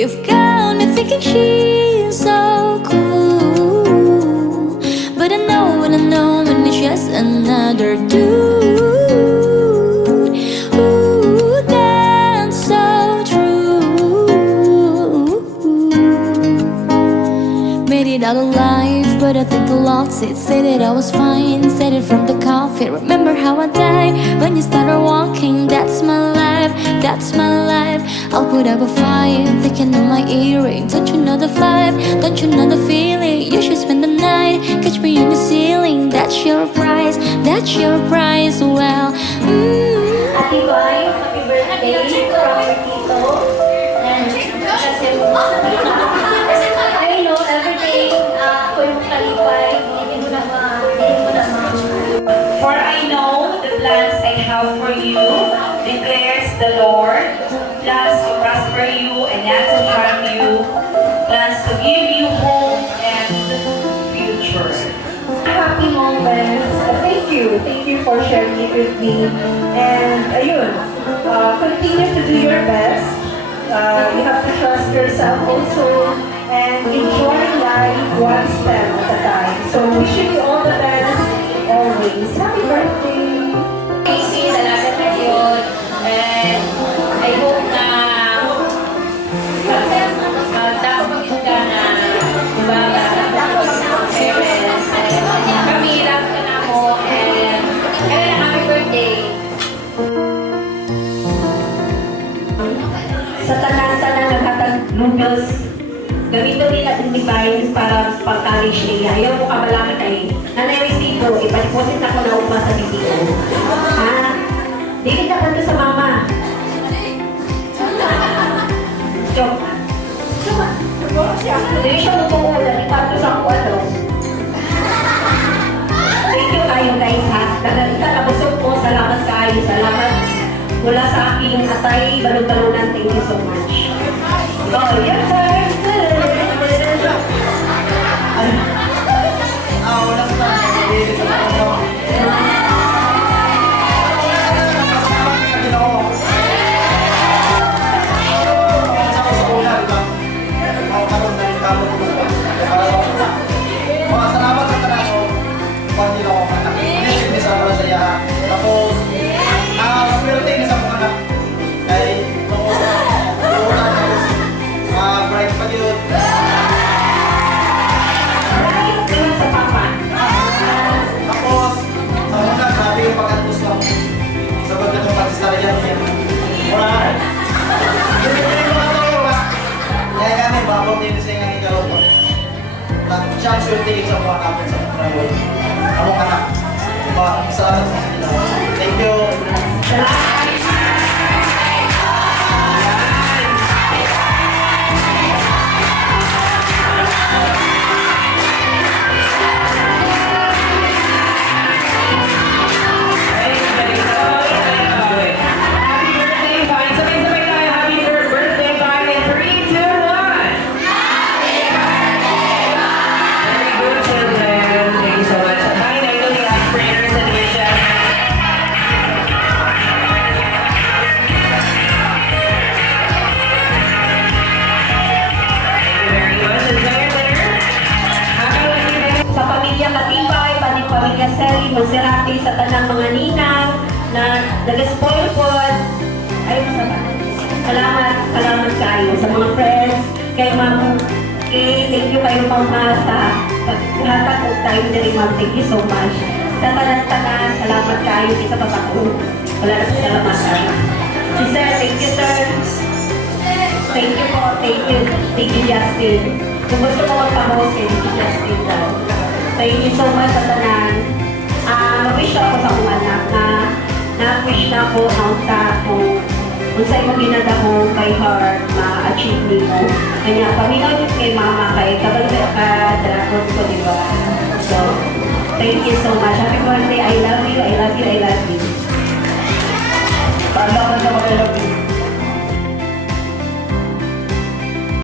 You've got me thinking she's so cool, but I know when it's just another dude. Ooh, that's so true. Made it out alive, but I think I lost it. Said that I was fine, said it from the coffin. Remember how I died when you started walking. That's my life, that's my life. I'll put up a fight, thinking of my earring. Don't you know the vibe, don't you know the feeling? You should spend the night, catch me in the ceiling. That's your prize, that's your prize. Well, Ate Boy, happy birthday from Tito. And I know everything ako yung kalipay, hindi mo na For I know the plans I have for you, declares the Lord, plans to prosper you and not to harm you, plans to give you hope and future. Happy moments. Thank you for sharing it with me. And ayun, continue to do your best. You have to trust yourself also and enjoy life one step at a time. So wishing you all the best always. Happy birthday! Casey, salamat na yun. And I hope na magdakapagin ka na parents. Kami lang ka na mo. And happy birthday. Sa tanan-tanan naghatag noodles, gamitin nila yung device para pag-college nila. Ayaw mo kamalaki kayo. Nanay resibo, ipa-deposit ako na upa sa BPO. Ha? Dili ka kanto sa mama. Joke. Dili siya mutuod, ipato sa ako ano. Thank you kayo guys ha. Nagalita na busog po. Salamat kayo. Salamat mula sa aking atay balon-balonan. Thank you so much. Oh, yes sir. Salamat sa tanan ko. Pagkilo ko anak. Hindi sa para saya. Tapos swerte ni sa mga anak. Kay bright pa yun. Sa papa. Tapos sa mga grabe yung pagkatus lang. Sagot na itong pagsistaryan niya. Alright. Hindi ko yung mga tayo ba? Kaya kami babot din sa inyo ng kalupon. Siya ang swerte sa mga kapit sa trabaho. Among anak. Salamat sa kanila. Thank you. Happy birthday, Vine. Sabay-sabay tayo. Happy birthday, Vine. In 3, 2, 1. Very good, children. Thank you so much. Vine, I know you have prayers and wishes. Thank you very much. Enjoy your dinner. Happy birthday. Sa pamilya Katibay, paning pamilya Sally, Monserrate, sa tanang mga ninang na nag-spoil po. Ay, salamat kayo. Sa mga friends, kay Ma'am Kay, thank you kayo mama sa paghatag og time diri ma'am. Thank you so much. Sa tanan-tanan, salamat kayo sa papako. Wala na sa salamat. Si Sir, thank you sir. Thank you po, thank you Justin. Kung gusto mo magpamosin, si Justin daw. Thank you so much sa tanan. Mag-wish ako sa akong anak na na-wish na ako sa kung sa imong ginadako by heart ma-achieve nimo. Kanya paminaw kay mama kay kabalo ka dragon ko di ba? So, thank you so much.